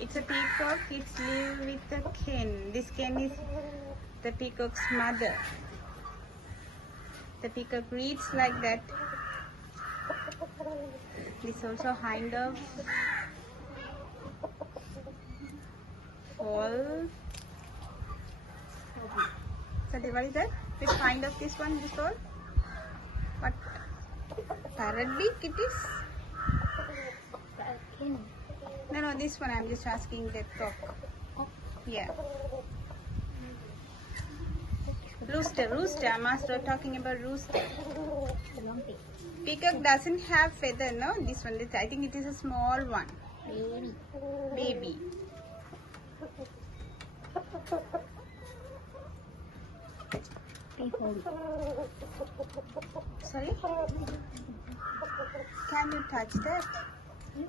It's a peacock. It's live with a hen. This hen is the peacock's mother. The peacock reads like that. This also hind of fall. So what is that? Which hind of this one? This all? What? Parrot beak it is? No, this one I'm just asking that cock. Yeah. Rooster. I'm talking about rooster. Peacock doesn't have feather, no? This one, I think it is a small one. Baby. Sorry? Can you touch that? No.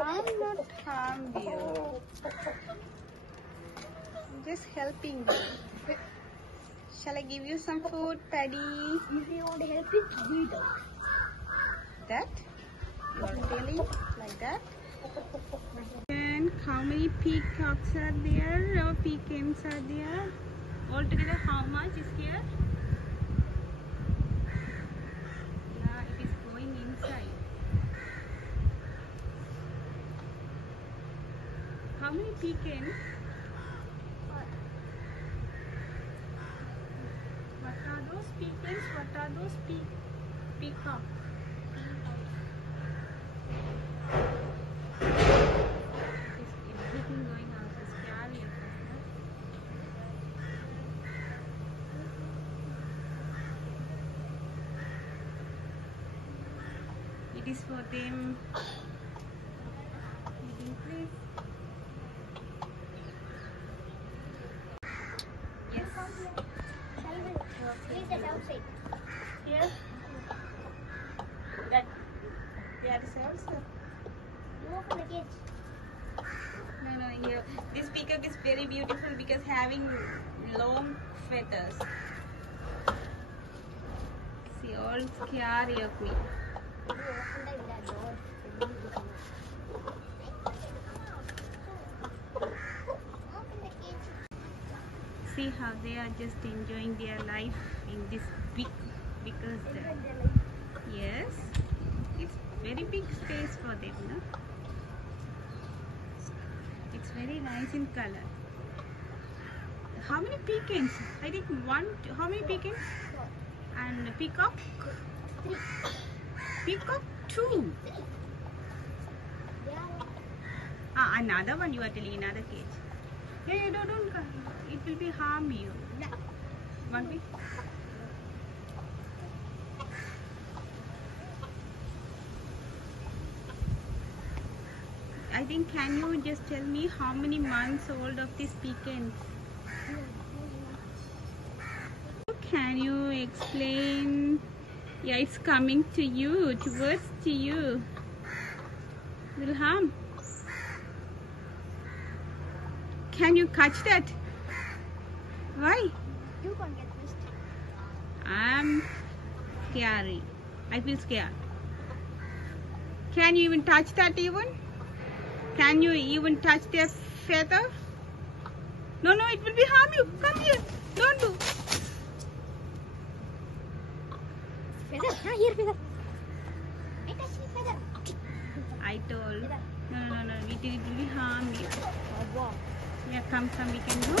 I'm not harmed you. I'm just helping you. Shall I give you some food, Paddy? If you want to help it, do it. That? You are telling like that? And how many peacocks are there or pecans are there? Altogether how much is here? Yeah, it is going inside. How many pecans? What are those pecans? What are those peacocks? Everything going out is scary. It is for them. Eating place. Yes. Please get outside. Here. That. There is also. You open the cage. No, here. This peacock is very beautiful because having long feathers. See, all scary of me. You open the door. Open the cage. See how they are just enjoying their life in this big, because yes, it's very big space for them, no? It's very nice in color. How many pecans? I think one. How many pecans? And peacock? 3. Peacock 2. Another one you are telling, another cage. Hey, don't come. It will be harm you. One bit. I think, can you just tell me how many months old of this pecan? Can you explain? Yeah, it's coming to you, towards to you. Will harm. Can you catch that? Why? You can't get missed. I'm scary. I feel scared. Can you even touch that even? Can you even touch their feather? No, it will be harm you. Come here. Don't do. Feather. Here, feather. I touch the feather. I told. Feather. No. It will be harm you. Oh, wow. Yeah, come, we can go.